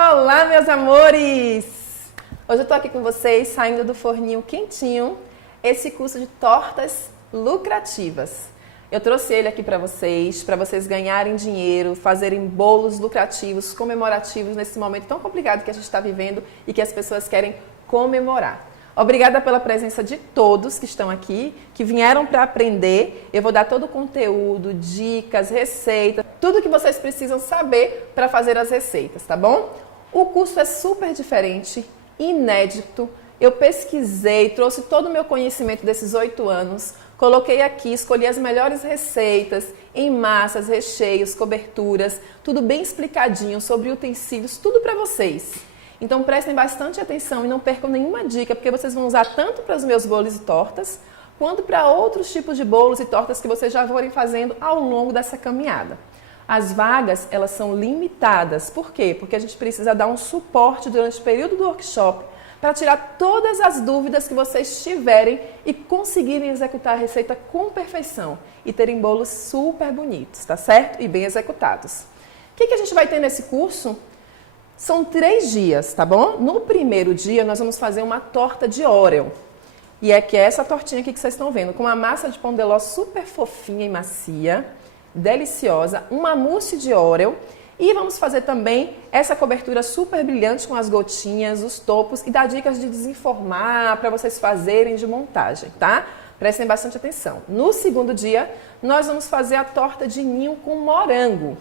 Olá, meus amores! Hoje eu tô aqui com vocês, saindo do forninho quentinho, esse curso de tortas lucrativas. Eu trouxe ele aqui para vocês ganharem dinheiro, fazerem bolos lucrativos, comemorativos nesse momento tão complicado que a gente está vivendo e que as pessoas querem comemorar. Obrigada pela presença de todos que estão aqui, que vieram para aprender. Eu vou dar todo o conteúdo, dicas, receitas, tudo que vocês precisam saber para fazer as receitas, tá bom? O curso é super diferente, inédito. Eu pesquisei, trouxe todo o meu conhecimento desses 8 anos, coloquei aqui, escolhi as melhores receitas em massas, recheios, coberturas, tudo bem explicadinho sobre utensílios, tudo para vocês. Então prestem bastante atenção e não percam nenhuma dica, porque vocês vão usar tanto para os meus bolos e tortas, quanto para outros tipos de bolos e tortas que vocês já forem fazendo ao longo dessa caminhada. As vagas, elas são limitadas. Por quê? Porque a gente precisa dar um suporte durante o período do workshop para tirar todas as dúvidas que vocês tiverem e conseguirem executar a receita com perfeição e terem bolos super bonitos, tá certo? E bem executados. O que a gente vai ter nesse curso? São 3 dias, tá bom? No primeiro dia, nós vamos fazer uma torta de Oreo. E é essa tortinha aqui que vocês estão vendo, com uma massa de pão de ló super fofinha e macia, deliciosa, uma mousse de Oreo. E vamos fazer também essa cobertura super brilhante com as gotinhas, os topos e dar dicas de desenformar para vocês fazerem de montagem, tá? Prestem bastante atenção. No segundo dia, nós vamos fazer a torta de ninho com morango.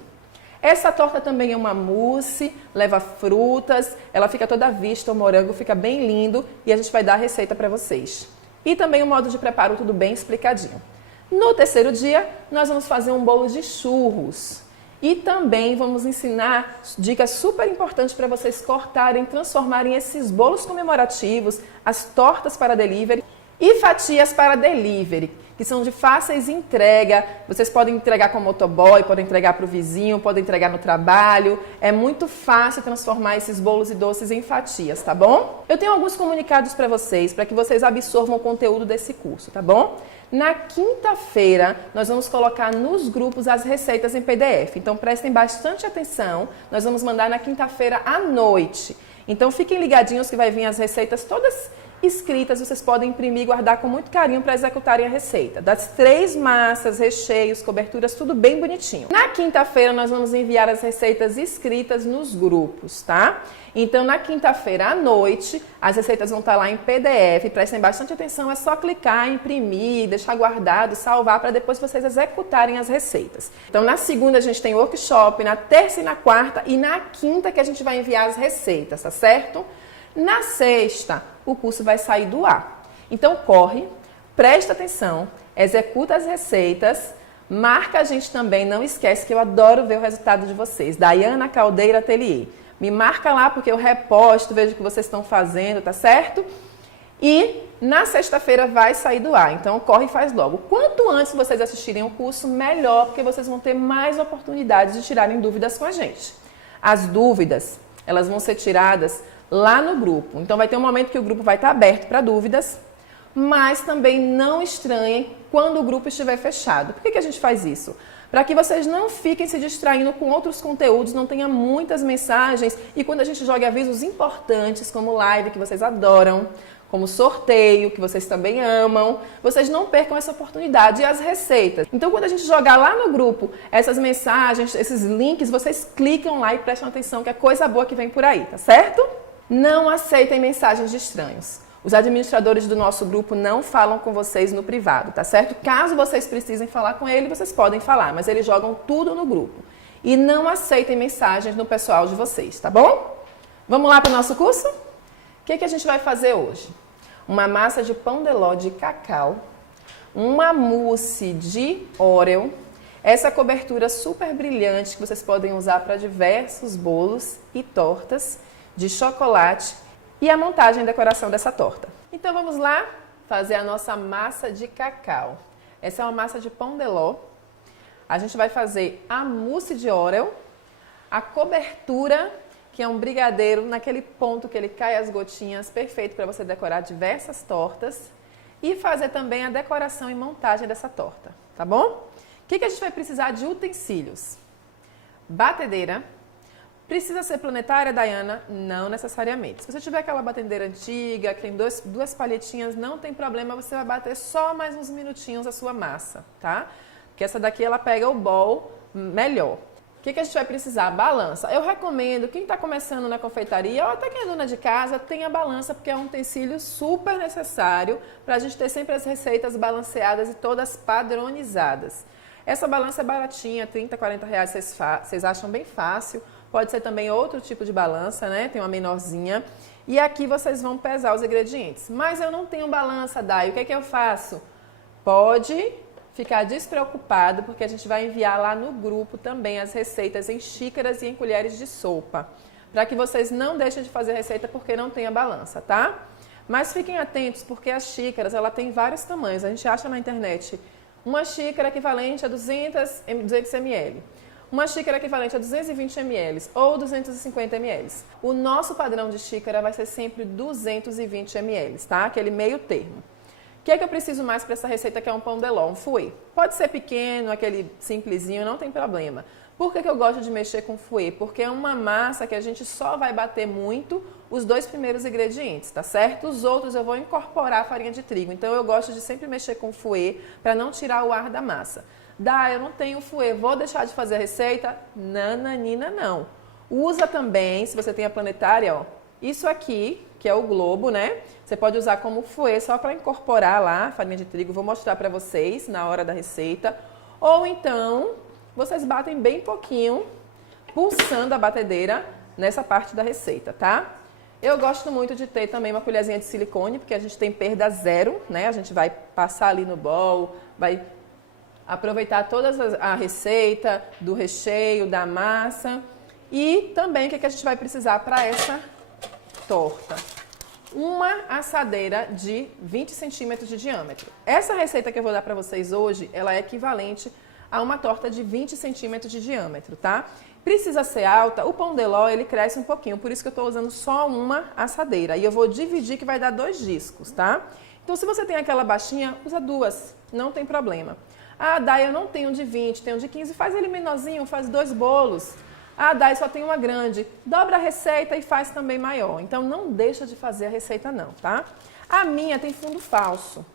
Essa torta também é uma mousse, leva frutas, ela fica toda à vista, o morango fica bem lindo e a gente vai dar a receita para vocês. E também o modo de preparo tudo bem explicadinho. No terceiro dia, nós vamos fazer um bolo de churros. E também vamos ensinar dicas super importantes para vocês cortarem, transformarem esses bolos comemorativos, as tortas para delivery e fatias para delivery, que são de fáceis entrega. Vocês podem entregar com o motoboy, podem entregar para o vizinho, podem entregar no trabalho. É muito fácil transformar esses bolos e doces em fatias, tá bom? Eu tenho alguns comunicados para vocês, para que vocês absorvam o conteúdo desse curso, tá bom? Na quinta-feira, nós vamos colocar nos grupos as receitas em PDF. Então, prestem bastante atenção. Nós vamos mandar na quinta-feira à noite. Então, fiquem ligadinhos que vai vir as receitas todas escritas, vocês podem imprimir e guardar com muito carinho para executarem a receita. Das 3 massas, recheios, coberturas, tudo bem bonitinho. Na quinta-feira nós vamos enviar as receitas escritas nos grupos, tá? Então na quinta-feira à noite as receitas vão estar lá em PDF, prestem bastante atenção, é só clicar, imprimir, deixar guardado, salvar para depois vocês executarem as receitas. Então na segunda a gente tem workshop, na terça e na quarta e na quinta que a gente vai enviar as receitas, tá certo? Na sexta, o curso vai sair do ar. Então corre, presta atenção, executa as receitas, marca a gente também, não esquece que eu adoro ver o resultado de vocês. Daiana Caldeira Atelier. Me marca lá porque eu reposto, vejo o que vocês estão fazendo, tá certo? E na sexta-feira vai sair do ar, então corre e faz logo. Quanto antes vocês assistirem o curso, melhor, porque vocês vão ter mais oportunidades de tirarem dúvidas com a gente. As dúvidas, elas vão ser tiradas lá no grupo. Então vai ter um momento que o grupo vai estar aberto para dúvidas, mas também não estranhem quando o grupo estiver fechado. Por que a gente faz isso? Para que vocês não fiquem se distraindo com outros conteúdos, não tenha muitas mensagens e quando a gente joga avisos importantes, como live, que vocês adoram, como sorteio, que vocês também amam, vocês não percam essa oportunidade e as receitas. Então, quando a gente jogar lá no grupo essas mensagens, esses links, vocês clicam lá e prestam atenção que é coisa boa que vem por aí, tá certo? Não aceitem mensagens de estranhos. Os administradores do nosso grupo não falam com vocês no privado, tá certo? Caso vocês precisem falar com ele, vocês podem falar, mas eles jogam tudo no grupo. E não aceitem mensagens no pessoal de vocês, tá bom? Vamos lá para o nosso curso? O que a gente vai fazer hoje? Uma massa de pão de ló de cacau, uma mousse de Oreo, essa cobertura super brilhante que vocês podem usar para diversos bolos e tortas, de chocolate e a montagem e decoração dessa torta. Então vamos lá fazer a nossa massa de cacau. Essa é uma massa de pão de ló. A gente vai fazer a mousse de Oreo, a cobertura, que é um brigadeiro naquele ponto que ele cai as gotinhas, perfeito para você decorar diversas tortas e fazer também a decoração e montagem dessa torta, tá bom? O que a gente vai precisar de utensílios? Batedeira, Precisa ser planetária, Dayana? Não necessariamente. Se você tiver aquela batedeira antiga, que tem duas palhetinhas, não tem problema, você vai bater só mais uns minutinhos a sua massa, tá? Porque essa daqui ela pega o bol melhor. O que a gente vai precisar? Balança. Eu recomendo, quem está começando na confeitaria, ou até quem é dona de casa, tenha balança, porque é um utensílio super necessário para a gente ter sempre as receitas balanceadas e todas padronizadas. Essa balança é baratinha, 30, 40 reais, vocês acham bem fácil. Pode ser também outro tipo de balança, né? Tem uma menorzinha. E aqui vocês vão pesar os ingredientes. Mas eu não tenho balança, Dai. O que é que eu faço? Pode ficar despreocupado, porque a gente vai enviar lá no grupo também as receitas em xícaras e em colheres de sopa. Para que vocês não deixem de fazer a receita porque não tem a balança, tá? Mas fiquem atentos, porque as xícaras, ela tem vários tamanhos. A gente acha na internet uma xícara equivalente a 200 ml. Uma xícara equivalente a 220 ml ou 250 ml. O nosso padrão de xícara vai ser sempre 220 ml, tá? Aquele meio termo. O que é que eu preciso mais para essa receita que é um pão de ló, um fouet? Pode ser pequeno, aquele simplesinho, não tem problema. Por que eu gosto de mexer com fouet? Porque é uma massa que a gente só vai bater muito os 2 primeiros ingredientes, tá certo? Os outros eu vou incorporar a farinha de trigo. Então eu gosto de sempre mexer com fouet para não tirar o ar da massa. Eu não tenho fouet, vou deixar de fazer a receita? Nananina, não. Usa também, se você tem a planetária, ó, isso aqui, que é o globo, né? Você pode usar como fouet só para incorporar lá a farinha de trigo. Vou mostrar para vocês na hora da receita. Ou então, vocês batem bem pouquinho, pulsando a batedeira nessa parte da receita, tá? Eu gosto muito de ter também uma colherzinha de silicone, porque a gente tem perda zero, né? A gente vai passar ali no bowl, vai aproveitar toda a receita, do recheio, da massa. E também o que a gente vai precisar para essa torta? Uma assadeira de 20 centímetros de diâmetro. Essa receita que eu vou dar para vocês hoje, ela é equivalente a uma torta de 20 centímetros de diâmetro, tá? Precisa ser alta, o pão de ló ele cresce um pouquinho, por isso que eu estou usando só uma assadeira. E eu vou dividir que vai dar 2 discos, tá? Então se você tem aquela baixinha, usa 2, não tem problema. Ah, Dai, eu não tenho de 20, tenho de 15, faz ele menorzinho, faz 2 bolos. Ah, Dai, só tem uma grande. Dobra a receita e faz também maior. Então não deixa de fazer a receita não, tá? A minha tem fundo falso.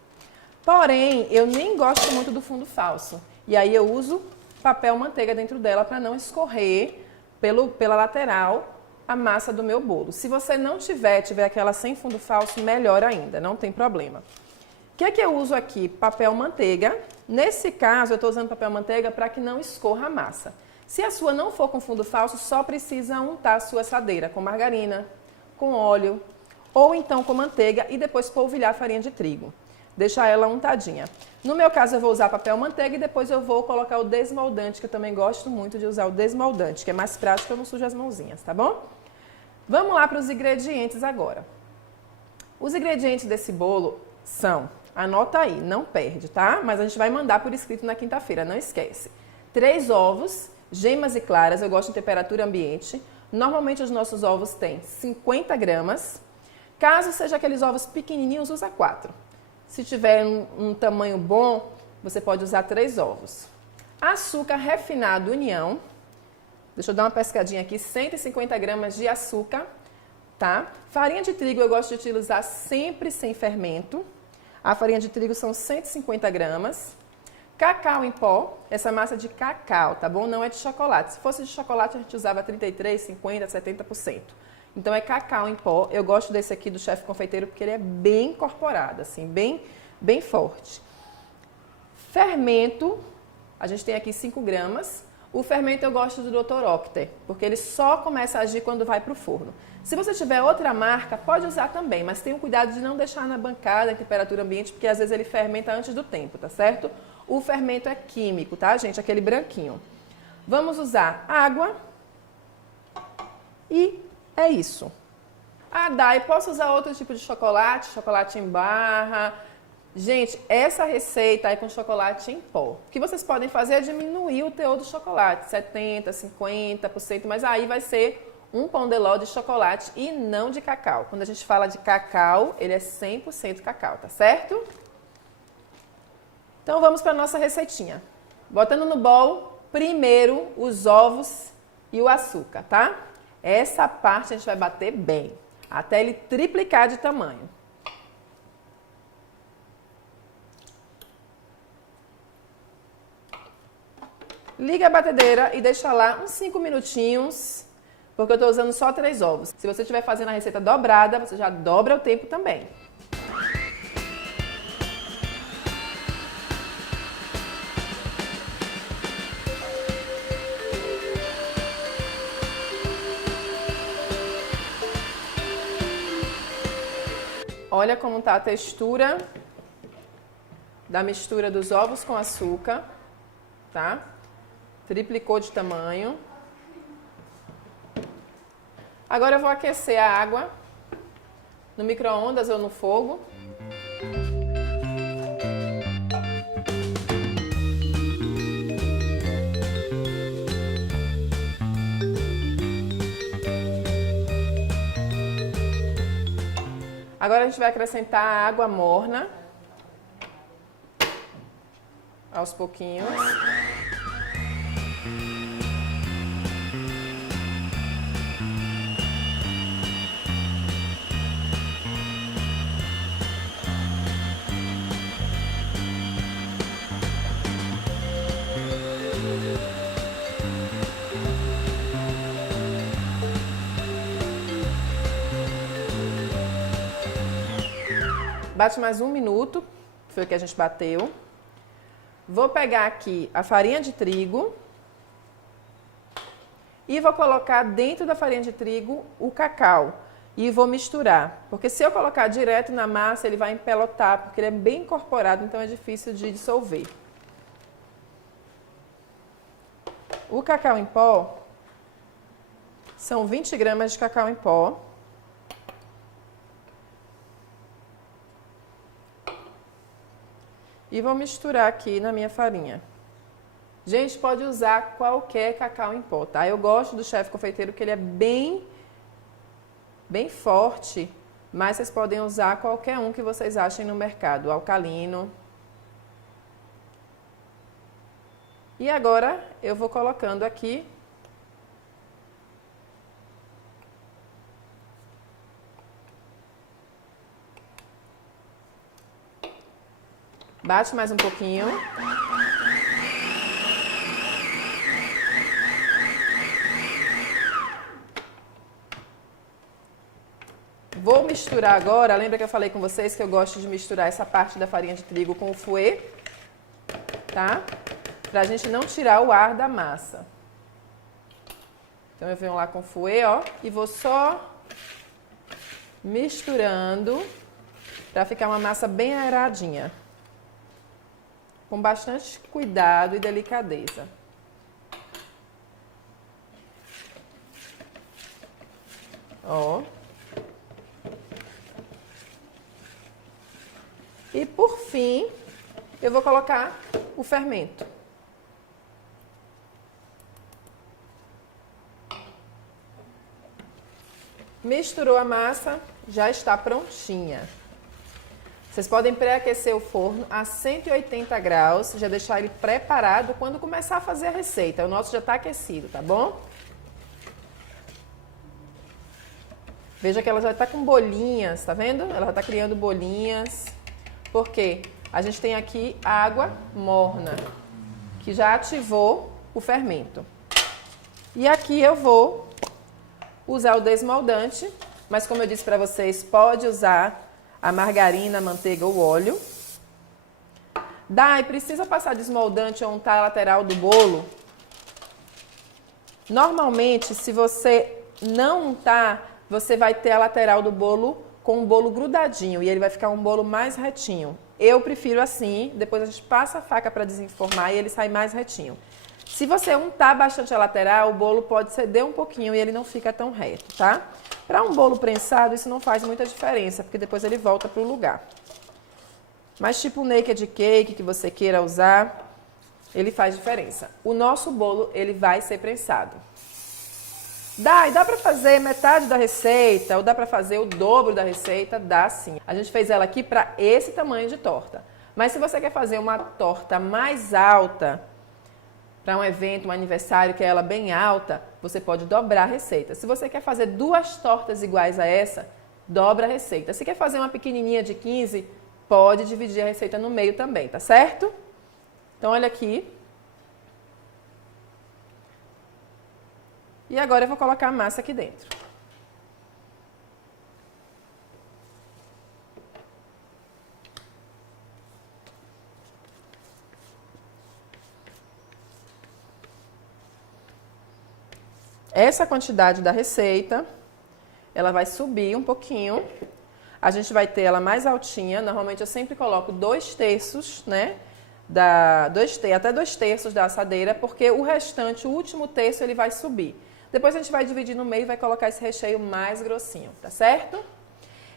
Porém, eu nem gosto muito do fundo falso. E aí eu uso papel manteiga dentro dela para não escorrer pela lateral a massa do meu bolo. Se você não tiver aquela sem fundo falso, melhor ainda, não tem problema. O que é que eu uso aqui? Papel manteiga. Nesse caso, eu estou usando papel manteiga para que não escorra a massa. Se a sua não for com fundo falso, só precisa untar a sua assadeira com margarina, com óleo ou então com manteiga e depois polvilhar a farinha de trigo. Deixar ela untadinha. No meu caso, eu vou usar papel manteiga e depois eu vou colocar o desmoldante, que eu também gosto muito de usar o desmoldante, que é mais prático, eu não sujo as mãozinhas, tá bom? Vamos lá para os ingredientes agora. Os ingredientes desse bolo são, anota aí, não perde, tá? Mas a gente vai mandar por escrito na quinta-feira, não esquece. 3 ovos, gemas e claras, eu gosto em temperatura ambiente. Normalmente os nossos ovos têm 50 gramas. Caso seja aqueles ovos pequenininhos, usa 4. Se tiver um tamanho bom, você pode usar 3 ovos. Açúcar refinado União. Deixa eu dar uma pescadinha aqui, 150 gramas de açúcar, tá? Farinha de trigo eu gosto de utilizar sempre sem fermento. A farinha de trigo são 150 gramas. Cacau em pó, essa massa de cacau, tá bom? Não é de chocolate. Se fosse de chocolate, a gente usava 33%, 50%, 70%. Então é cacau em pó. Eu gosto desse aqui do Chefe Confeiteiro porque ele é bem incorporado, assim, bem forte. Fermento, a gente tem aqui 5 gramas. O fermento eu gosto do Dr. Octer, porque ele só começa a agir quando vai para o forno. Se você tiver outra marca, pode usar também, mas tenha cuidado de não deixar na bancada em temperatura ambiente, porque às vezes ele fermenta antes do tempo, tá certo? O fermento é químico, tá, gente? Aquele branquinho. Vamos usar água e é isso. Ah, Dai, posso usar outro tipo de chocolate? Chocolate em barra. Gente, essa receita é com chocolate em pó. O que vocês podem fazer é diminuir o teor do chocolate, 70%, 50%, mas aí vai ser um pão de ló de chocolate e não de cacau. Quando a gente fala de cacau, ele é 100% cacau, tá certo? Então vamos para a nossa receitinha. Botando no bowl, primeiro os ovos e o açúcar, tá? Essa parte a gente vai bater bem, até ele triplicar de tamanho. Liga a batedeira e deixa lá uns 5 minutinhos, porque eu estou usando só 3 ovos. Se você estiver fazendo a receita dobrada, você já dobra o tempo também. Olha como está a textura da mistura dos ovos com açúcar, tá? Triplicou de tamanho. Agora eu vou aquecer a água no micro-ondas ou no fogo. Agora a gente vai acrescentar a água morna aos pouquinhos. Bate mais 1 minuto, foi o que a gente bateu. Vou pegar aqui a farinha de trigo e vou colocar dentro da farinha de trigo o cacau e vou misturar. Porque se eu colocar direto na massa, ele vai empelotar, porque ele é bem incorporado, então é difícil de dissolver. O cacau em pó são 20 gramas de cacau em pó. E vou misturar aqui na minha farinha. Gente, pode usar qualquer cacau em pó, tá? Eu gosto do Chefe Confeiteiro, que ele é bem forte, mas vocês podem usar qualquer um que vocês achem no mercado, alcalino. E agora eu vou colocando aqui bate mais um pouquinho. Vou misturar agora, lembra que eu falei com vocês que eu gosto de misturar essa parte da farinha de trigo com o fouet, tá? Pra gente não tirar o ar da massa. Então eu venho lá com o fouet, ó, e vou só misturando pra ficar uma massa bem aeradinha. Com bastante cuidado e delicadeza. Ó. E por fim, eu vou colocar o fermento. Misturou a massa, já está prontinha. Vocês podem pré-aquecer o forno a 180 graus, já deixar ele preparado quando começar a fazer a receita. O nosso já está aquecido, tá bom? Veja que ela já está com bolinhas, tá vendo? Ela já está criando bolinhas. Por quê? A gente tem aqui água morna, que já ativou o fermento. E aqui eu vou usar o desmoldante, mas como eu disse para vocês, pode usar a margarina, a manteiga ou óleo. Dai, precisa passar desmoldante ou untar a lateral do bolo? Normalmente, se você não untar, você vai ter a lateral do bolo com o bolo grudadinho e ele vai ficar um bolo mais retinho. Eu prefiro assim, depois a gente passa a faca para desenformar e ele sai mais retinho. Se você untar bastante a lateral, o bolo pode ceder um pouquinho e ele não fica tão reto, tá? Para um bolo prensado, isso não faz muita diferença, porque depois ele volta para o lugar. Mas tipo o naked cake que você queira usar, ele faz diferença. O nosso bolo, ele vai ser prensado. Dá para fazer metade da receita, ou dá para fazer o dobro da receita? Dá sim. A gente fez ela aqui para esse tamanho de torta. Mas se você quer fazer uma torta mais alta, para um evento, um aniversário, que é ela bem alta, você pode dobrar a receita. Se você quer fazer 2 tortas iguais a essa, dobra a receita. Se quer fazer uma pequenininha de 15, pode dividir a receita no meio também, tá certo? Então, olha aqui. E agora eu vou colocar a massa aqui dentro. Essa quantidade da receita, ela vai subir um pouquinho. A gente vai ter ela mais altinha. Normalmente eu sempre coloco 2/3, né? Até 2/3 da assadeira, porque o restante, o último terço, ele vai subir. Depois a gente vai dividir no meio e vai colocar esse recheio mais grossinho, tá certo?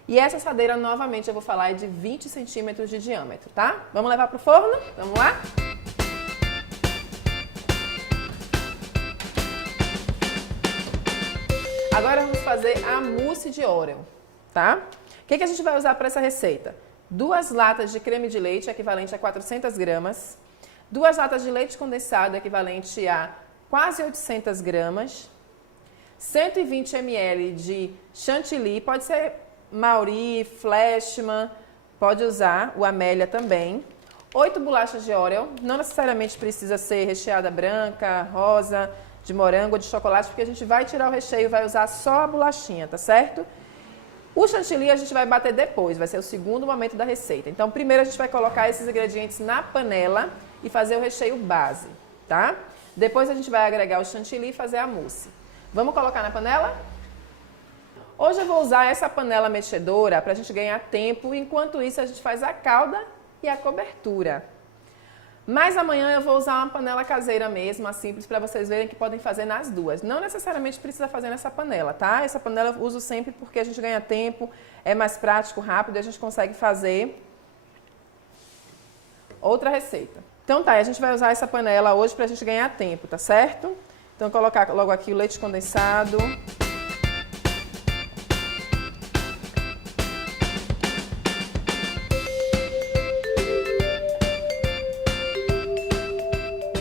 E essa assadeira, novamente, eu vou falar, é de 20 centímetros de diâmetro, tá? Vamos levar pro forno? Vamos lá? Agora vamos fazer a mousse de Oreo, tá? O que a gente vai usar para essa receita? 2 latas de creme de leite, equivalente a 400 gramas. 2 latas de leite condensado, equivalente a quase 800 gramas. 120 ml de chantilly, pode ser Mauri, Flashman, pode usar o Amélia também. 8 bolachas de Oreo, não necessariamente precisa ser recheada branca, rosa, de morango ou de chocolate, porque a gente vai tirar o recheio e vai usar só a bolachinha, tá certo? O chantilly a gente vai bater depois, vai ser o segundo momento da receita. Então, primeiro a gente vai colocar esses ingredientes na panela e fazer o recheio base, tá? Depois a gente vai agregar o chantilly e fazer a mousse. Vamos colocar na panela? Hoje eu vou usar essa panela mexedora para a gente ganhar tempo, enquanto isso a gente faz a calda e a cobertura. Mas amanhã eu vou usar uma panela caseira mesmo, a simples, para vocês verem que podem fazer nas duas. Não necessariamente precisa fazer nessa panela, tá? Essa panela eu uso sempre porque a gente ganha tempo, é mais prático, rápido, e a gente consegue fazer outra receita. Então tá, a gente vai usar essa panela hoje para a gente ganhar tempo, tá certo? Então, colocar logo aqui o leite condensado.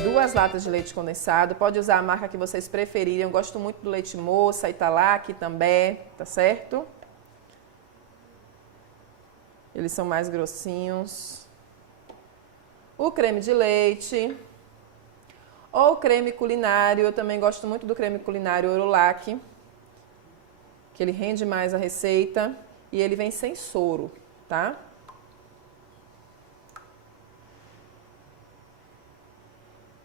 Duas latas de leite condensado. Pode usar a marca que vocês preferirem. Eu gosto muito do leite moça, Italac também, tá certo? Eles são mais grossinhos. O creme de leite. Ou creme culinário, eu também gosto muito do creme culinário Orolac, que ele rende mais a receita e ele vem sem soro, tá?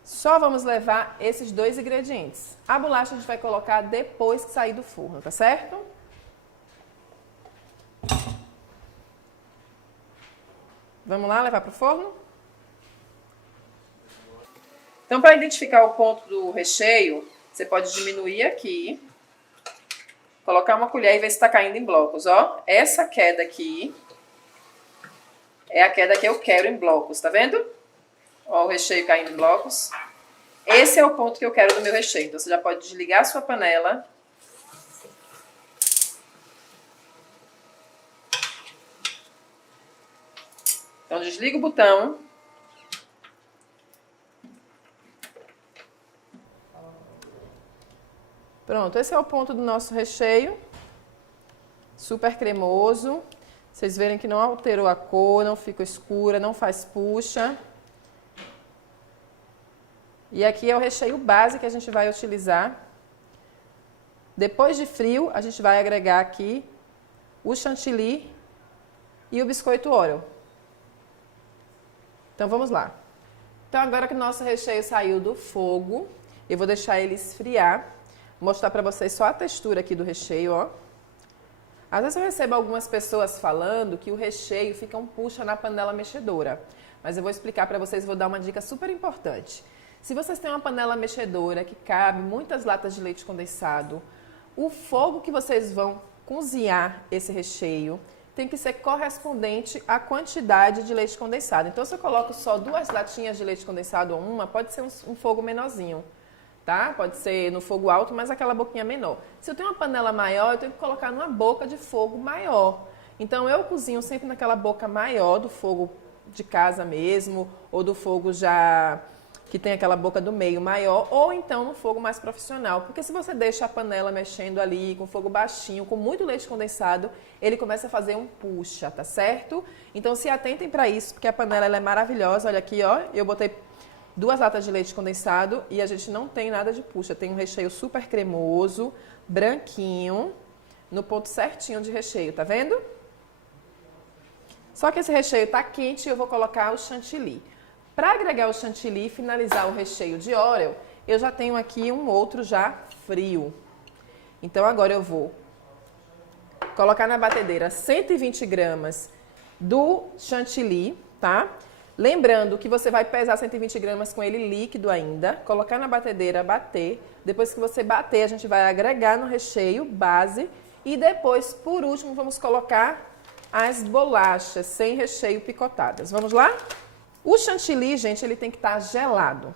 Só vamos levar esses 2 ingredientes. A bolacha a gente vai colocar depois que sair do forno, tá certo? Vamos lá levar para o forno? Então, para identificar o ponto do recheio, você pode diminuir aqui, colocar uma colher e ver se está caindo em blocos, ó. Essa queda aqui é a queda que eu quero em blocos, tá vendo? Ó, o recheio caindo em blocos. Esse é o ponto que eu quero do meu recheio. Então, você já pode desligar a sua panela. Então, desliga o botão. Pronto, esse é o ponto do nosso recheio, super cremoso. Vocês verem que não alterou a cor, não fica escura, não faz puxa. E aqui é o recheio base que a gente vai utilizar. Depois de frio, a gente vai agregar aqui o chantilly e o biscoito Oreo. Então, vamos lá. Então, agora que o nosso recheio saiu do fogo, eu vou deixar ele esfriar. Vou mostrar para vocês só a textura aqui do recheio, ó. Às vezes eu recebo algumas pessoas falando que o recheio fica um puxa na panela mexedora. Mas eu vou explicar para vocês, vou dar uma dica super importante. Se vocês têm uma panela mexedora que cabe muitas latas de leite condensado, o fogo que vocês vão cozinhar esse recheio tem que ser correspondente à quantidade de leite condensado. Então, se eu coloco só 2 latinhas de leite condensado ou uma, pode ser um fogo menorzinho. Tá? Pode ser no fogo alto, mas aquela boquinha menor. Se eu tenho uma panela maior, eu tenho que colocar numa boca de fogo maior. Então, eu cozinho sempre naquela boca maior do fogo de casa mesmo, ou do fogo já que tem aquela boca do meio maior, ou então no fogo mais profissional. Porque se você deixa a panela mexendo ali, com fogo baixinho, com muito leite condensado, ele começa a fazer um puxa, tá certo? Então se atentem para isso, porque a panela ela é maravilhosa. Olha aqui, ó, eu botei 2 latas de leite condensado e a gente não tem nada de puxa. Tem um recheio super cremoso, branquinho, no ponto certinho de recheio, tá vendo? Só que esse recheio tá quente e eu vou colocar o chantilly. Para agregar o chantilly e finalizar o recheio de Oreo, eu já tenho aqui um outro já frio. Então agora eu vou colocar na batedeira 120 gramas do chantilly, tá? Lembrando que você vai pesar 120 gramas com ele líquido ainda, colocar na batedeira, bater. Depois que você bater, a gente vai agregar no recheio base e depois, por último, vamos colocar as bolachas sem recheio picotadas. Vamos lá? O chantilly, gente, ele tem que estar gelado,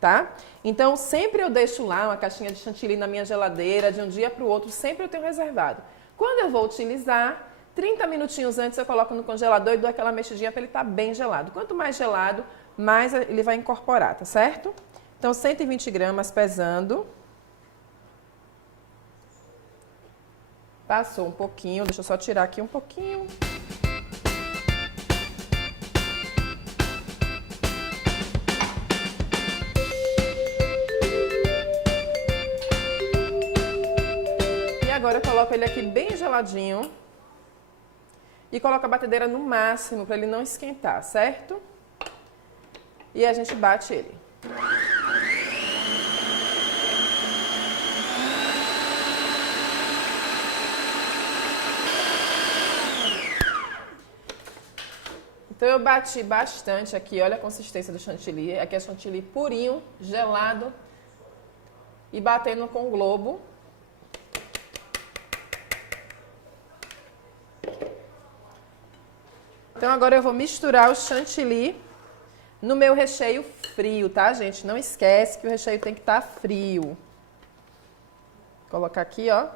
tá? Então, sempre eu deixo lá uma caixinha de chantilly na minha geladeira, de um dia para o outro, sempre eu tenho reservado. Quando eu vou utilizar, 30 minutinhos antes eu coloco no congelador e dou aquela mexidinha para ele estar bem gelado. Quanto mais gelado, mais ele vai incorporar, tá certo? Então, 120 gramas pesando. Passou um pouquinho, deixa eu só tirar aqui um pouquinho. Agora eu coloco ele aqui bem geladinho e coloco a batedeira no máximo para ele não esquentar, certo? E a gente bate ele. Então eu bati bastante aqui, olha a consistência do chantilly. Aqui é chantilly purinho, gelado e batendo com o globo. Então agora eu vou misturar o chantilly no meu recheio frio, tá, gente? Não esquece que o recheio tem que estar frio. Vou colocar aqui, ó.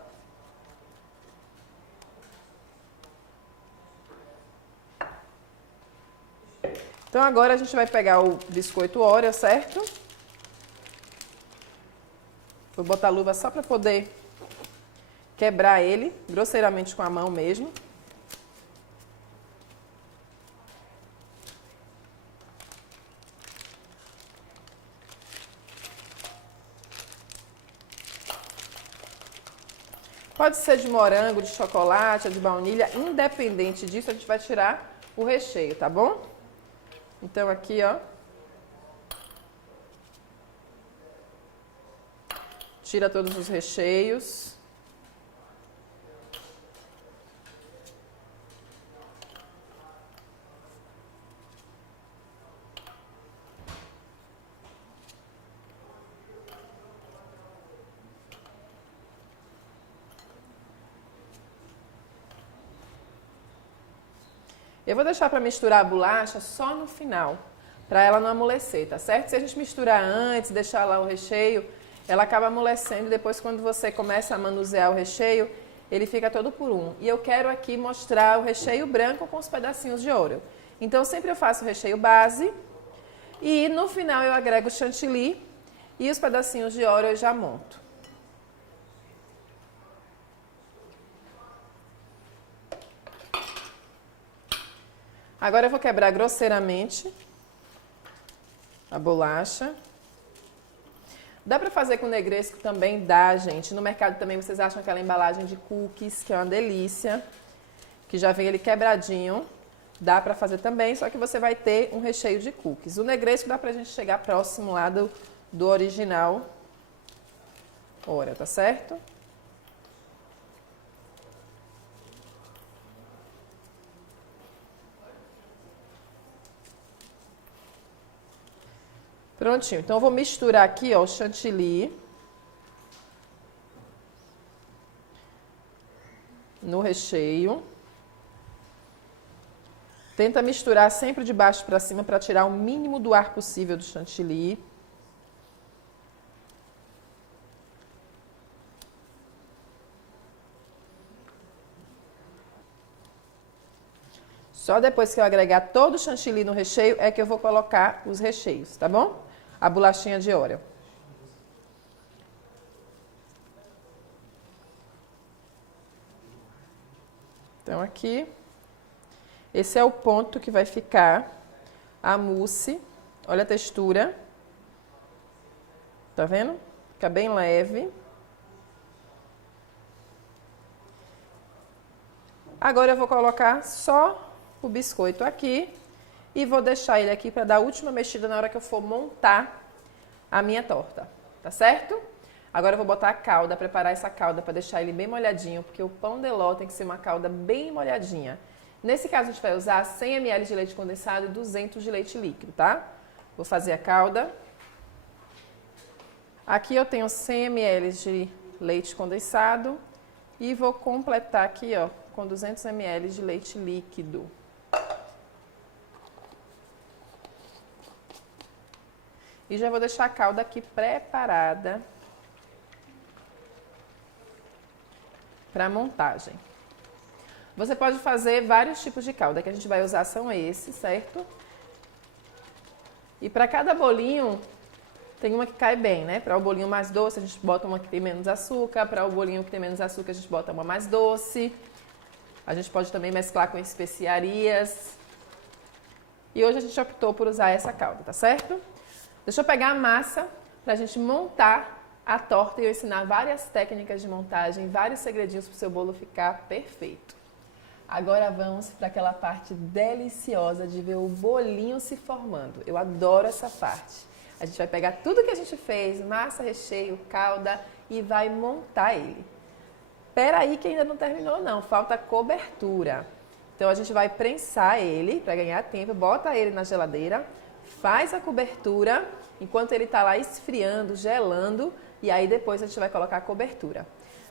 Então agora a gente vai pegar o biscoito Oreo, certo? Vou botar a luva só para poder quebrar ele, grosseiramente com a mão mesmo. Pode ser de morango, de chocolate, de baunilha, independente disso, a gente vai tirar o recheio, tá bom? Então aqui, ó. Tira todos os recheios. Eu vou deixar para misturar a bolacha só no final, para ela não amolecer, tá certo? Se a gente misturar antes, deixar lá o recheio, ela acaba amolecendo e depois quando você começa a manusear o recheio, ele fica todo por um. E eu quero aqui mostrar o recheio branco com os pedacinhos de Oreo. Então sempre eu faço o recheio base e no final eu agrego o chantilly e os pedacinhos de Oreo eu já monto. Agora eu vou quebrar grosseiramente a bolacha. Dá pra fazer com negresco também? Dá, gente. No mercado também vocês acham aquela embalagem de cookies, que é uma delícia, que já vem ele quebradinho. Dá pra fazer também, só que você vai ter um recheio de cookies. O negresco dá pra gente chegar próximo lá do original Oreo, tá certo? Prontinho, então eu vou misturar aqui, ó, o chantilly no recheio. Tenta misturar sempre de baixo para cima para tirar o mínimo do ar possível do chantilly. Só depois que eu agregar todo o chantilly no recheio é que eu vou colocar os recheios, tá bom? a bolachinha de Oreo. Então aqui, esse é o ponto que vai ficar a mousse. Olha a textura. Tá vendo? Fica bem leve. Agora eu vou colocar só o biscoito aqui e vou deixar ele aqui para dar a última mexida na hora que eu for montar a minha torta, tá certo? Agora eu vou botar a calda, preparar essa calda para deixar ele bem molhadinho, porque o pão de ló tem que ser uma calda bem molhadinha. Nesse caso a gente vai usar 100 ml de leite condensado e 200 de leite líquido, tá? Vou fazer a calda. Aqui eu tenho 100 ml de leite condensado e vou completar aqui, ó, com 200 ml de leite líquido. E já vou deixar a calda aqui preparada para montagem. Você pode fazer vários tipos de calda, que a gente vai usar são esses, certo? E para cada bolinho, tem uma que cai bem, né? Para o bolinho mais doce, a gente bota uma que tem menos açúcar. Para o bolinho que tem menos açúcar, a gente bota uma mais doce. A gente pode também mesclar com especiarias. E hoje a gente optou por usar essa calda, tá certo? Deixa eu pegar a massa para a gente montar a torta e eu ensinar várias técnicas de montagem, vários segredinhos para o seu bolo ficar perfeito. Agora vamos para aquela parte deliciosa de ver o bolinho se formando. Eu adoro essa parte. A gente vai pegar tudo que a gente fez, massa, recheio, calda, e vai montar ele. Espera aí que ainda não terminou não, falta cobertura. Então a gente vai prensar ele para ganhar tempo, bota ele na geladeira, faz a cobertura, enquanto ele está lá esfriando, gelando, e aí depois a gente vai colocar a cobertura.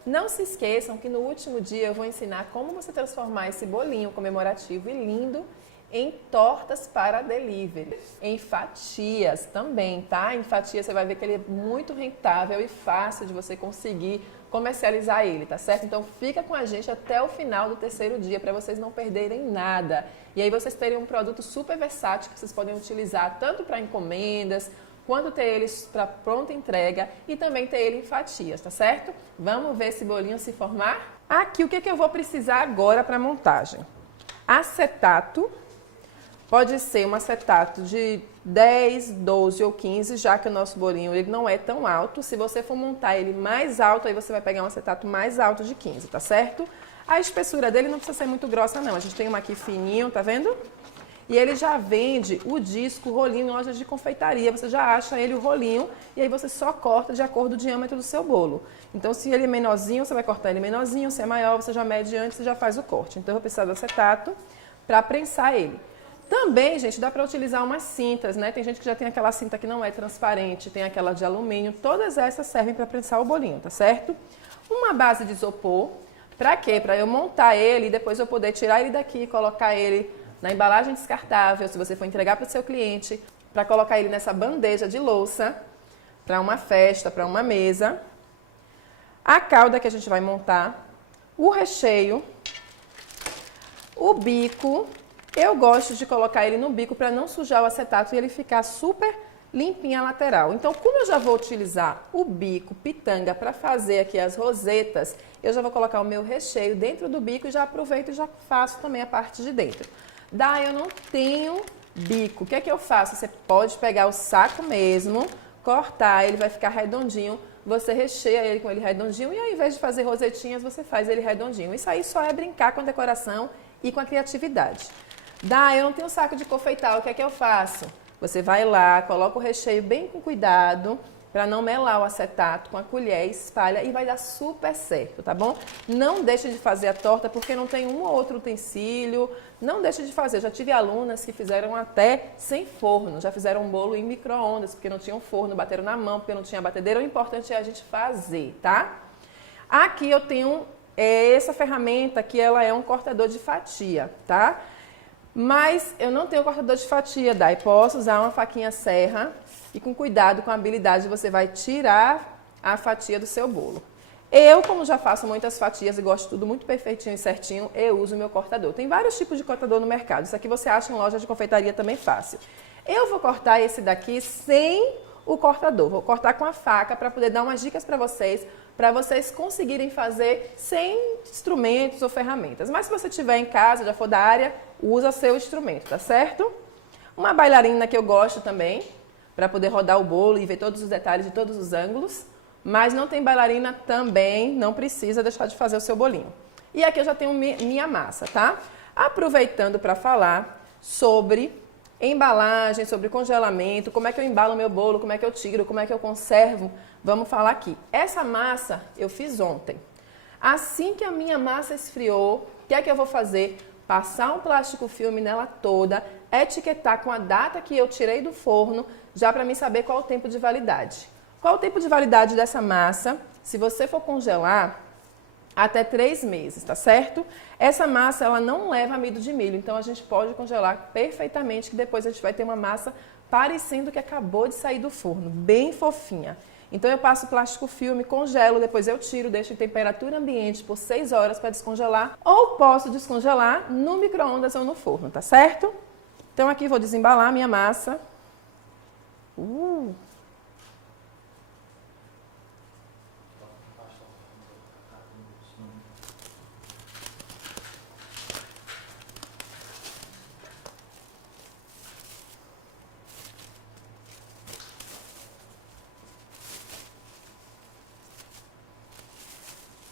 Não se esqueçam que no último dia eu vou ensinar como você transformar esse bolinho comemorativo e lindo em tortas para delivery, em fatias também, tá? Em fatias você vai ver que ele é muito rentável e fácil de você conseguir comercializar ele, tá certo? Então fica com a gente até o final do terceiro dia para vocês não perderem nada. E aí vocês terem um produto super versátil que vocês podem utilizar tanto para encomendas, quanto ter eles para pronta entrega e também ter ele em fatias, tá certo? Vamos ver esse bolinho se formar? Aqui, o que eu vou precisar agora para montagem? Acetato. Pode ser um acetato de 10, 12 ou 15, já que o nosso bolinho ele não é tão alto. Se você for montar ele mais alto, aí você vai pegar um acetato mais alto de 15, tá certo? A espessura dele não precisa ser muito grossa não, a gente tem uma aqui fininho, tá vendo? E ele já vende o disco, o rolinho em lojas de confeitaria, você já acha ele o rolinho e aí você só corta de acordo com o diâmetro do seu bolo. Então se ele é menorzinho, você vai cortar ele menorzinho, se é maior, você já mede antes e já faz o corte. Então eu vou precisar do acetato para prensar ele. Também, gente, dá para utilizar umas cintas, né? Tem gente que já tem aquela cinta que não é transparente, tem aquela de alumínio, todas essas servem para prensar o bolinho, tá certo? Uma base de isopor, para quê? Para eu montar ele e depois eu poder tirar ele daqui e colocar ele na embalagem descartável, se você for entregar para o seu cliente, para colocar ele nessa bandeja de louça, para uma festa, para uma mesa. A calda que a gente vai montar, o recheio, o bico. Eu gosto de colocar ele no bico para não sujar o acetato e ele ficar super limpinho a lateral. Então, como eu já vou utilizar o bico, pitanga, para fazer aqui as rosetas, eu já vou colocar o meu recheio dentro do bico e já aproveito e já faço também a parte de dentro. Daí eu não tenho bico. O que é que eu faço? Você pode pegar o saco mesmo, cortar, ele vai ficar redondinho, você recheia ele com ele redondinho e ao invés de fazer rosetinhas, você faz ele redondinho. Isso aí só é brincar com a decoração e com a criatividade. Eu não tenho saco de confeitar, o que é que eu faço? Você vai lá, coloca o recheio bem com cuidado, para não melar o acetato com a colher, espalha e vai dar super certo, tá bom? Não deixe de fazer a torta porque não tem um ou outro utensílio, não deixe de fazer. Eu já tive alunas que fizeram até sem forno, já fizeram um bolo em micro-ondas porque não tinham forno, bateram na mão porque não tinha batedeira. O importante é a gente fazer, tá? Aqui eu tenho essa ferramenta que ela é um cortador de fatia, tá? Mas eu não tenho cortador de fatia, Dai. Posso usar uma faquinha serra e com cuidado, com habilidade, você vai tirar a fatia do seu bolo. Eu, como já faço muitas fatias e gosto de tudo muito perfeitinho e certinho, eu uso o meu cortador. Tem vários tipos de cortador no mercado. Isso aqui você acha em loja de confeitaria também fácil. Eu vou cortar esse daqui sem o cortador. Vou cortar com a faca para poder dar umas dicas para vocês conseguirem fazer sem instrumentos ou ferramentas. Mas se você tiver em casa, já for da área, usa seu instrumento, tá certo? Uma bailarina que eu gosto também, para poder rodar o bolo e ver todos os detalhes de todos os ângulos. Mas não tem bailarina também, não precisa deixar de fazer o seu bolinho. E aqui eu já tenho minha massa, tá? Aproveitando para falar sobre embalagem, sobre congelamento, como é que eu embalo meu bolo, como é que eu tiro, como é que eu conservo, vamos falar aqui. Essa massa eu fiz ontem. Assim que a minha massa esfriou, o que é que eu vou fazer? Passar um plástico filme nela toda, etiquetar com a data que eu tirei do forno, já para mim saber qual é o tempo de validade. Qual o tempo de validade dessa massa? Se você for congelar, até 3 meses, tá certo? Essa massa, ela não leva amido de milho, então a gente pode congelar perfeitamente, que depois a gente vai ter uma massa parecendo que acabou de sair do forno, bem fofinha. Então eu passo plástico filme, congelo, depois eu tiro, deixo em temperatura ambiente por 6 horas para descongelar, ou posso descongelar no micro-ondas ou no forno, tá certo? Então aqui vou desembalar a minha massa.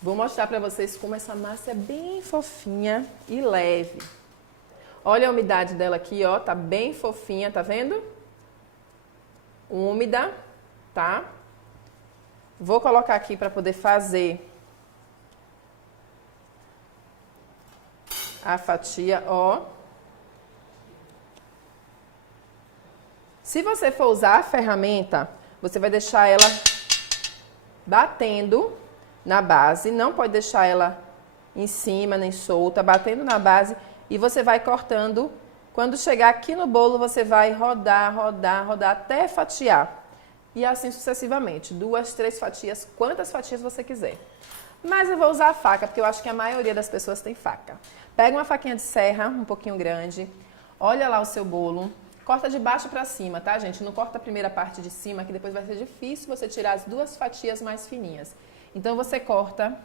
Vou mostrar para vocês como essa massa é bem fofinha e leve. Olha a umidade dela aqui, ó, tá bem fofinha, tá vendo? Úmida, tá? Vou colocar aqui para poder fazer a fatia, ó. Se você for usar a ferramenta, você vai deixar ela batendo na base, não pode deixar ela em cima nem solta, batendo na base e você vai cortando. Quando chegar aqui no bolo, você vai rodar, rodar, rodar até fatiar. E assim sucessivamente, 2, 3 fatias, quantas fatias você quiser. Mas eu vou usar a faca, porque eu acho que a maioria das pessoas tem faca. Pega uma faquinha de serra, um pouquinho grande, olha lá o seu bolo, corta de baixo para cima, tá, gente? Não corta a primeira parte de cima, que depois vai ser difícil você tirar as 2 fatias mais fininhas. Então você corta,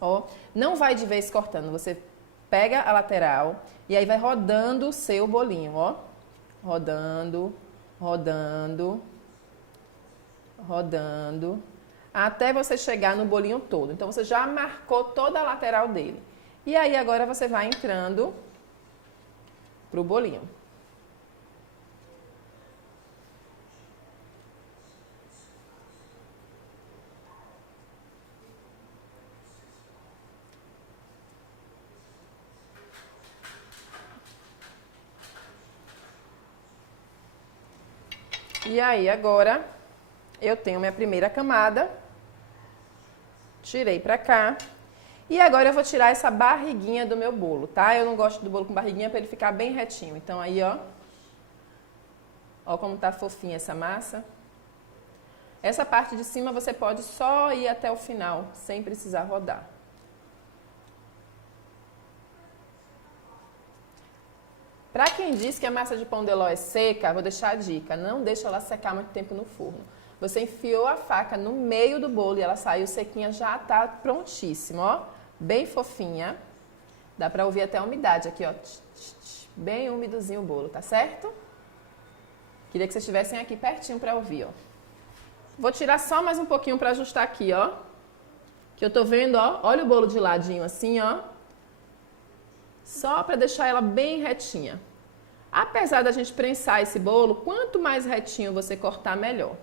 ó, não vai de vez cortando, você pega a lateral e aí vai rodando o seu bolinho, ó. Rodando, rodando, rodando, até você chegar no bolinho todo. Então você já marcou toda a lateral dele. E aí agora você vai entrando pro bolinho. E aí, agora, eu tenho minha primeira camada, tirei pra cá, e agora eu vou tirar essa barriguinha do meu bolo, tá? Eu não gosto do bolo com barriguinha para ele ficar bem retinho. Então aí, ó como tá fofinha essa massa. Essa parte de cima você pode só ir até o final, sem precisar rodar. Para quem diz que a massa de pão de ló é seca, vou deixar a dica, não deixa ela secar muito tempo no forno. Você enfiou a faca no meio do bolo e ela saiu sequinha, já tá prontíssimo, ó. Bem fofinha. Dá para ouvir até a umidade aqui, ó. Bem úmidozinho o bolo, tá certo? Queria que vocês estivessem aqui pertinho para ouvir, ó. Vou tirar só mais um pouquinho para ajustar aqui, ó. Que eu tô vendo, ó. Olha o bolo de ladinho assim, ó. Só para deixar ela bem retinha. Apesar da gente prensar esse bolo, quanto mais retinho você cortar, melhor.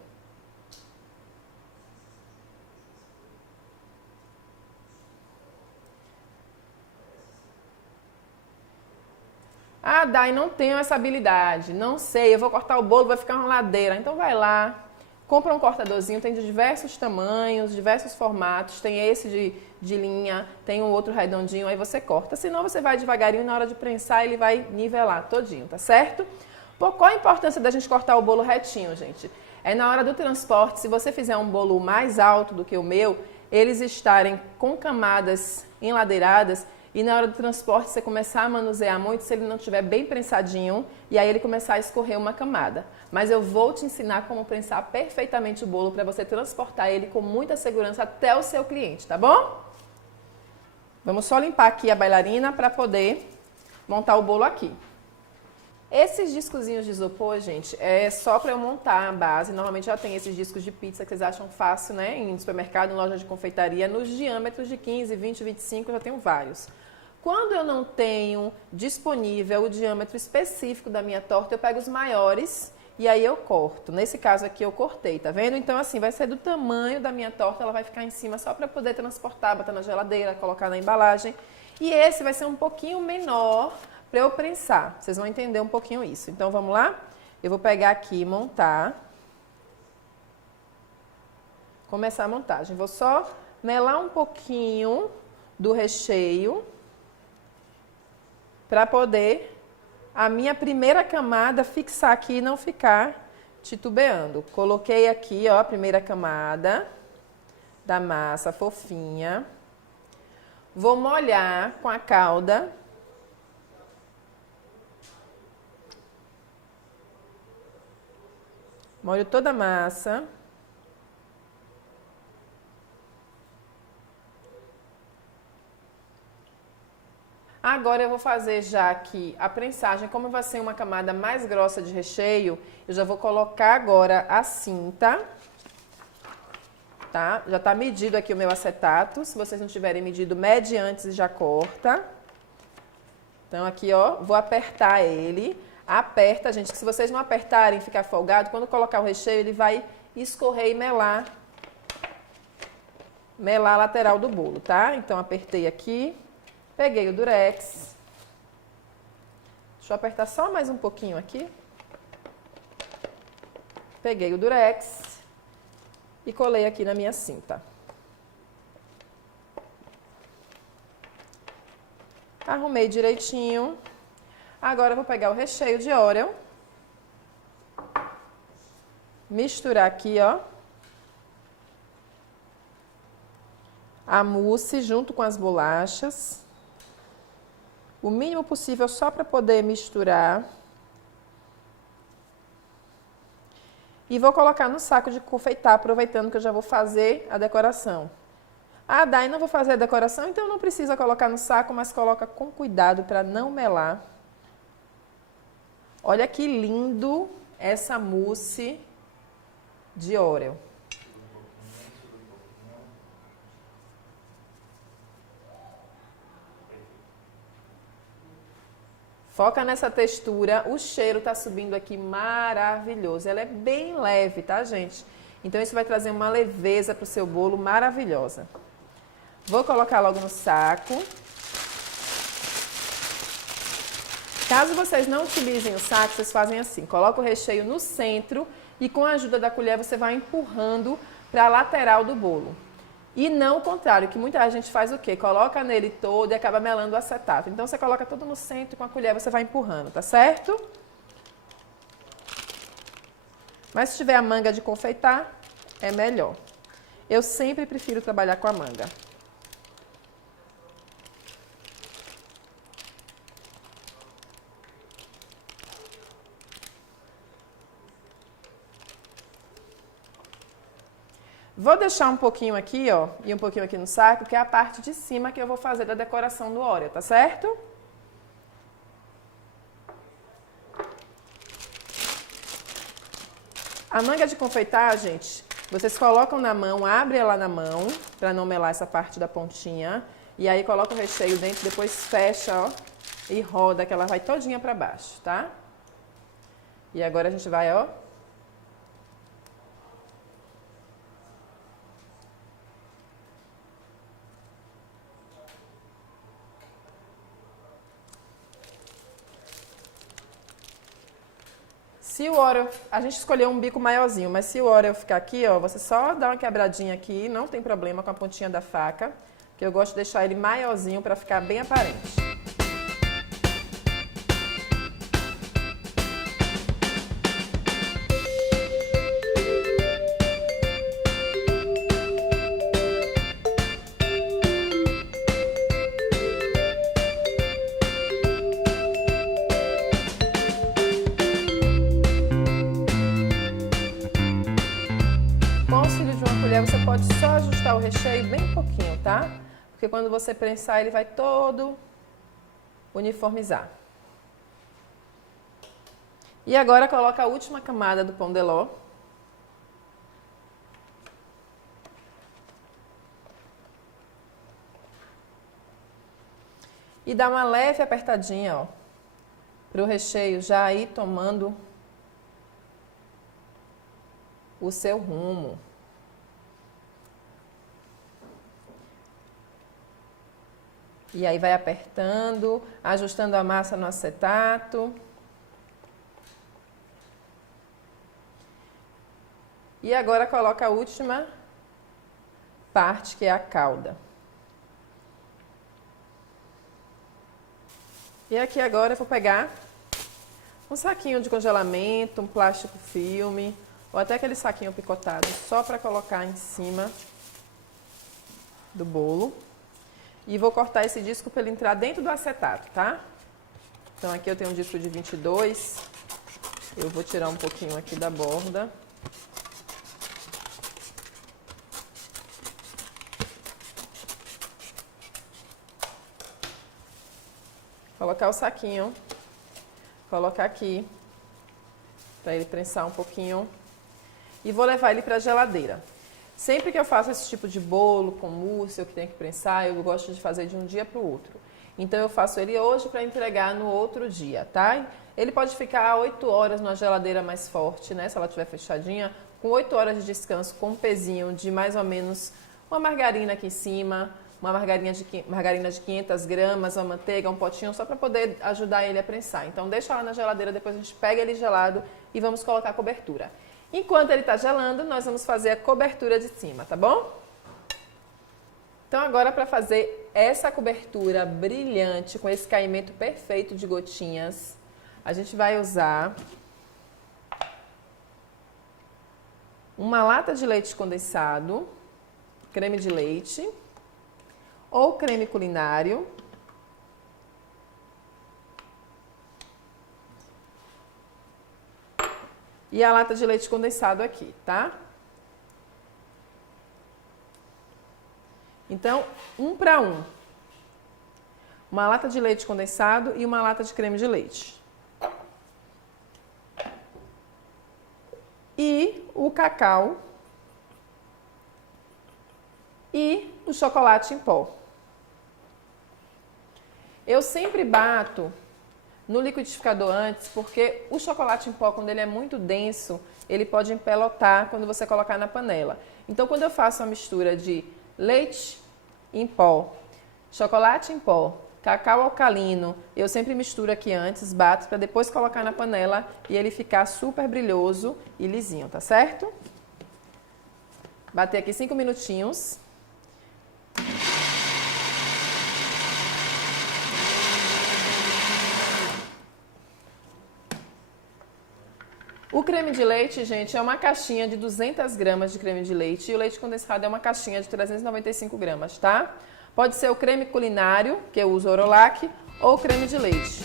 Ah, Dai, não tenho essa habilidade, não sei, eu vou cortar o bolo, vai ficar uma ladeira. Então vai lá, compra um cortadorzinho, tem de diversos tamanhos, diversos formatos, tem esse de linha, tem um outro redondinho, aí você corta. Senão você vai devagarinho, na hora de prensar ele vai nivelar todinho, tá certo? Por qual a importância da gente cortar o bolo retinho, gente? É na hora do transporte, se você fizer um bolo mais alto do que o meu, eles estarem com camadas enladeiradas e na hora do transporte você começar a manusear muito se ele não estiver bem prensadinho e aí ele começar a escorrer uma camada. Mas eu vou te ensinar como prensar perfeitamente o bolo para você transportar ele com muita segurança até o seu cliente, tá bom? Vamos só limpar aqui a bailarina para poder montar o bolo aqui. Esses discozinhos de isopor, gente, é só para eu montar a base. Normalmente já tem esses discos de pizza que vocês acham fácil, né? Em supermercado, em loja de confeitaria, nos diâmetros de 15, 20, 25, eu já tenho vários. Quando eu não tenho disponível o diâmetro específico da minha torta, eu pego os maiores e aí eu corto. Nesse caso aqui eu cortei, tá vendo? Então assim, vai ser do tamanho da minha torta, ela vai ficar em cima só para poder transportar, botar na geladeira, colocar na embalagem. E esse vai ser um pouquinho menor para eu prensar. Vocês vão entender um pouquinho isso. Então vamos lá? Eu vou pegar aqui e montar. Começar a montagem. Vou só melar um pouquinho do recheio para poder a minha primeira camada fixar aqui e não ficar titubeando. Coloquei aqui, ó, a primeira camada da massa fofinha. Vou molhar com a calda. Molho toda a massa. Agora eu vou fazer já aqui a prensagem. Como vai ser uma camada mais grossa de recheio, eu já vou colocar agora a cinta. Tá? Já tá medido aqui o meu acetato. Se vocês não tiverem medido, mede antes e já corta. Então aqui, ó, vou apertar ele. Aperta, gente, que se vocês não apertarem e ficar folgado, quando colocar o recheio, ele vai escorrer e melar a lateral do bolo, tá? Então apertei aqui, peguei o durex. Deixa eu apertar só mais um pouquinho aqui. Peguei o durex e colei aqui na minha cinta. Arrumei direitinho. Agora eu vou pegar o recheio de Oreo. Misturar aqui, ó. A mousse junto com as bolachas. O mínimo possível só para poder misturar. E vou colocar no saco de confeitar, aproveitando que eu já vou fazer a decoração. Ah, Dai, não vou fazer a decoração, então não precisa colocar no saco, mas coloca com cuidado para não melar. Olha que lindo essa mousse de Oreo. Foca nessa textura, o cheiro tá subindo aqui maravilhoso. Ela é bem leve, tá, gente? Então isso vai trazer uma leveza pro seu bolo maravilhosa. Vou colocar logo no saco. Caso vocês não utilizem o saco, vocês fazem assim. Coloca o recheio no centro e com a ajuda da colher você vai empurrando para a lateral do bolo. E não o contrário, que muita gente faz o quê? Coloca nele todo e acaba melando o acetato. Então você coloca tudo no centro e com a colher você vai empurrando, tá certo? Mas se tiver a manga de confeitar, é melhor. Eu sempre prefiro trabalhar com a manga. Vou deixar um pouquinho aqui, ó, e um pouquinho aqui no saco, que é a parte de cima que eu vou fazer da decoração do Oreo, tá certo? A manga de confeitar, gente, vocês colocam na mão, abre ela na mão, pra não melar essa parte da pontinha, e aí coloca o recheio dentro, depois fecha, ó, e roda, que ela vai todinha pra baixo, tá? E agora a gente vai, ó, se o Oreo, a gente escolheu um bico maiorzinho, mas se o Oreo ficar aqui, ó, você só dá uma quebradinha aqui, não tem problema com a pontinha da faca, que eu gosto de deixar ele maiorzinho para ficar bem aparente. porque quando você prensar ele vai todo uniformizar. E agora coloca a última camada do pão de ló. E dá uma leve apertadinha, ó, para o recheio já ir tomando o seu rumo. E aí vai apertando, ajustando a massa no acetato. E agora coloca a última parte, que é a calda. E aqui agora eu vou pegar um saquinho de congelamento, um plástico filme, ou até aquele saquinho picotado, só para colocar em cima do bolo. E vou cortar esse disco para ele entrar dentro do acetato, tá? Então aqui eu tenho um disco de 22, eu vou tirar um pouquinho aqui da borda. Colocar o saquinho, colocar aqui, para ele prensar um pouquinho. E vou levar ele para a geladeira. Sempre que eu faço esse tipo de bolo com mousse, eu que tenho que prensar, eu gosto de fazer de um dia para o outro. Então eu faço ele hoje para entregar no outro dia, tá? Ele pode ficar 8 horas na geladeira mais forte, né? Se ela estiver fechadinha, com 8 horas de descanso, com um pezinho de mais ou menos uma margarina aqui em cima, uma margarina de 500 gramas, uma manteiga, um potinho, só para poder ajudar ele a prensar. Então deixa lá na geladeira, depois a gente pega ele gelado e vamos colocar a cobertura. Enquanto ele está gelando, nós vamos fazer a cobertura de cima, tá bom? Então agora para fazer essa cobertura brilhante, com esse caimento perfeito de gotinhas, a gente vai usar uma lata de leite condensado, creme de leite ou creme culinário. E a lata de leite condensado aqui, tá? Então, 1 para 1. Uma lata de leite condensado e uma lata de creme de leite. E o cacau e o chocolate em pó. Eu sempre bato no liquidificador antes, porque o chocolate em pó, quando ele é muito denso, ele pode empelotar quando você colocar na panela. Então, quando eu faço a mistura de leite em pó, chocolate em pó, cacau alcalino, eu sempre misturo aqui antes, bato, para depois colocar na panela e ele ficar super brilhoso e lisinho, tá certo? Bater aqui 5 minutinhos. O creme de leite, gente, é uma caixinha de 200 gramas de creme de leite e o leite condensado é uma caixinha de 395 gramas, tá? Pode ser o creme culinário, que eu uso Orolac, ou o creme de leite.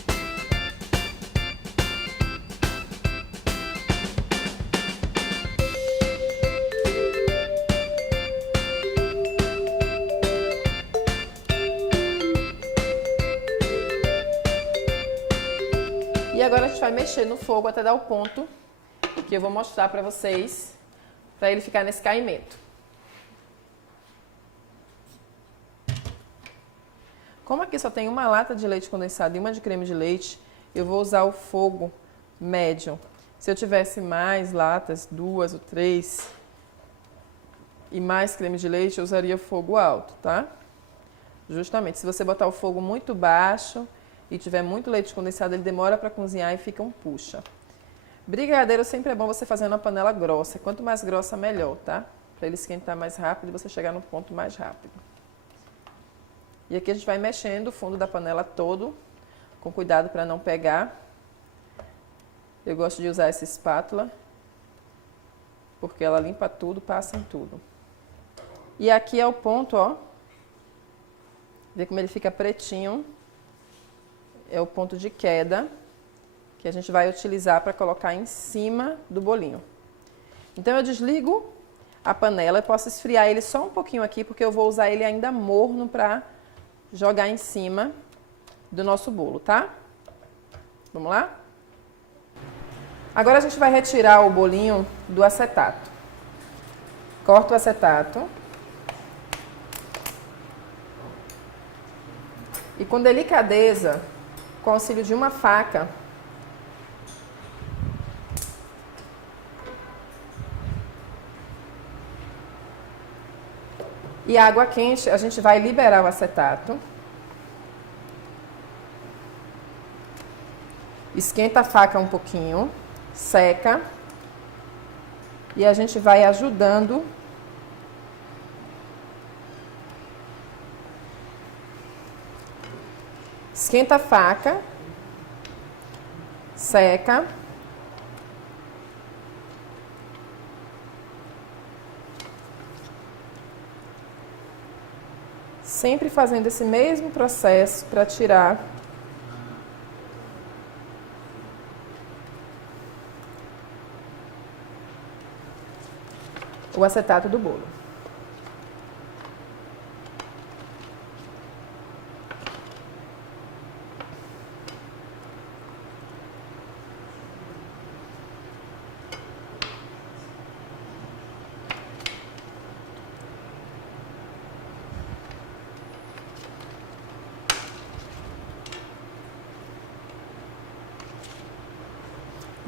E agora a gente vai mexer no fogo até dar o ponto que eu vou mostrar para vocês, para ele ficar nesse caimento. Como aqui só tem uma lata de leite condensado e uma de creme de leite, eu vou usar o fogo médio. Se eu tivesse mais latas, 2 ou 3, e mais creme de leite, eu usaria fogo alto, tá? Justamente, se você botar o fogo muito baixo e tiver muito leite condensado, ele demora para cozinhar e fica um puxa. Brigadeiro sempre é bom você fazer na panela grossa. Quanto mais grossa, melhor, tá? Para ele esquentar mais rápido e você chegar no ponto mais rápido. E aqui a gente vai mexendo o fundo da panela todo, com cuidado para não pegar. Eu gosto de usar essa espátula, porque ela limpa tudo, passa em tudo. E aqui é o ponto, ó. Vê como ele fica pretinho. É o ponto de queda que a gente vai utilizar para colocar em cima do bolinho. Então eu desligo a panela. Eu posso esfriar ele só um pouquinho aqui, porque eu vou usar ele ainda morno para jogar em cima do nosso bolo, tá? Vamos lá? Agora a gente vai retirar o bolinho do acetato. Corta o acetato. E com delicadeza, com o auxílio de uma faca, e água quente, a gente vai liberar o acetato. Esquenta a faca um pouquinho, seca. E a gente vai ajudando esquenta a faca, seca. Sempre fazendo esse mesmo processo para tirar o acetato do bolo.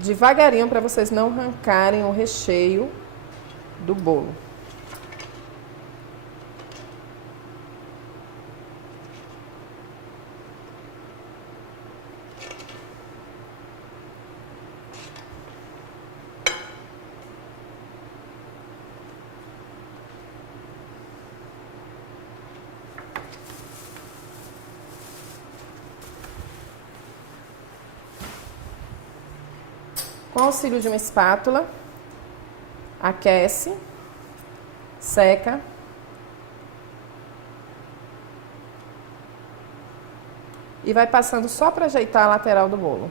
Devagarinho para vocês não arrancarem o recheio do bolo. Com o auxílio de uma espátula, aquece, seca. E vai passando só para ajeitar a lateral do bolo.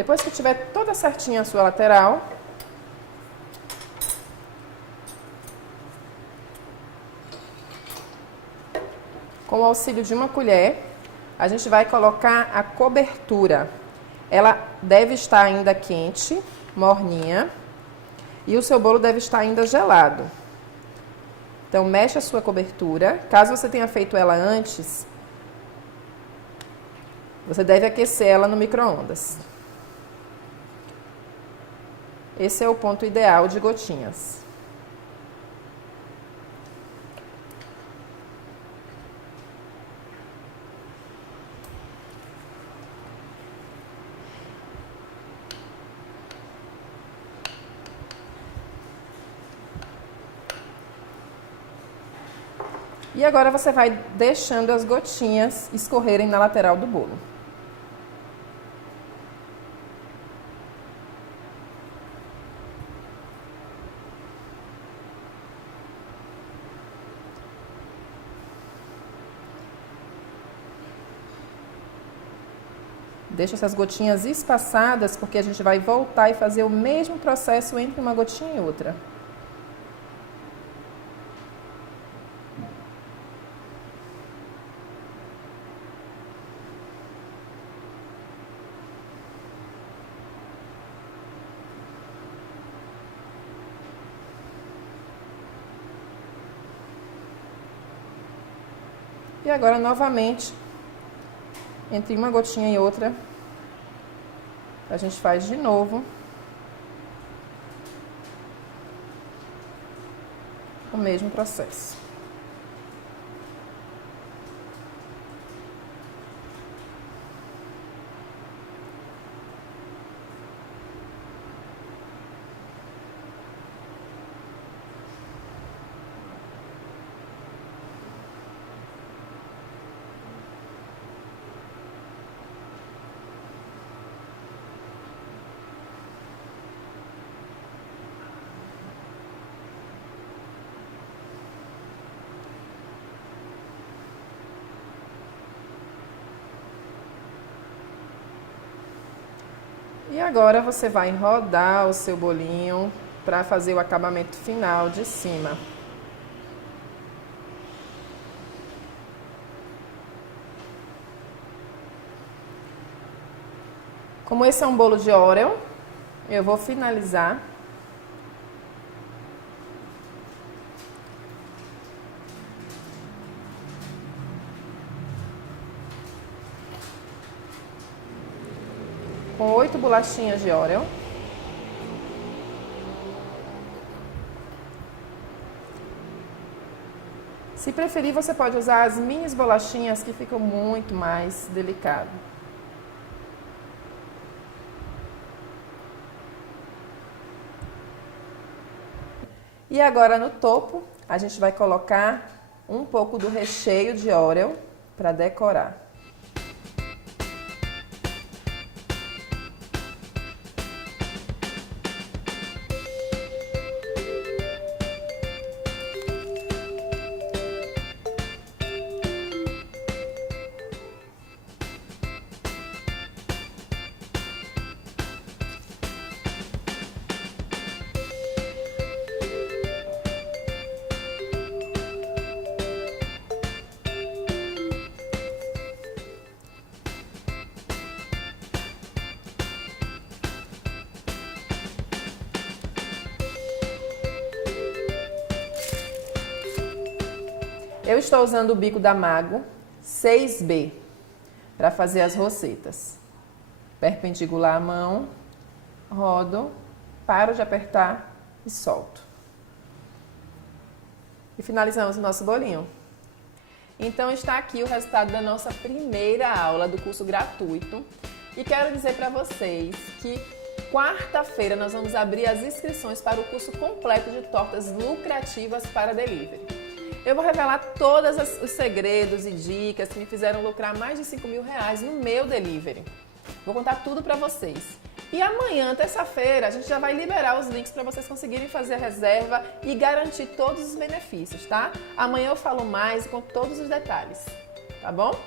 Depois que tiver toda certinha a sua lateral, com o auxílio de uma colher, a gente vai colocar a cobertura. Ela deve estar ainda quente, morninha, e o seu bolo deve estar ainda gelado. Então, mexe a sua cobertura. Caso você tenha feito ela antes, você deve aquecer ela no micro-ondas. Esse é o ponto ideal de gotinhas. E agora você vai deixando as gotinhas escorrerem na lateral do bolo. Deixa essas gotinhas espaçadas, porque a gente vai voltar e fazer o mesmo processo entre uma gotinha e outra. E agora, novamente, entre uma gotinha e outra, a gente faz de novo o mesmo processo. E agora você vai rodar o seu bolinho para fazer o acabamento final de cima. Como esse é um bolo de Oreo, eu vou finalizar com 8 bolachinhas de Oreo. Se preferir, você pode usar as minhas bolachinhas que ficam muito mais delicado. E agora no topo, a gente vai colocar um pouco do recheio de Oreo para decorar. Eu estou usando o bico da Mago 6B para fazer as rosetas. Perpendicular a mão, rodo, paro de apertar e solto. E finalizamos o nosso bolinho. Então está aqui o resultado da nossa primeira aula do curso gratuito. E quero dizer para vocês que quarta-feira nós vamos abrir as inscrições para o curso completo de tortas lucrativas para delivery. Eu vou revelar todos os segredos e dicas que me fizeram lucrar mais de R$5.000 no meu delivery. Vou contar tudo para vocês. E amanhã, terça-feira, a gente já vai liberar os links para vocês conseguirem fazer a reserva e garantir todos os benefícios, tá? Amanhã eu falo mais com todos os detalhes, tá bom?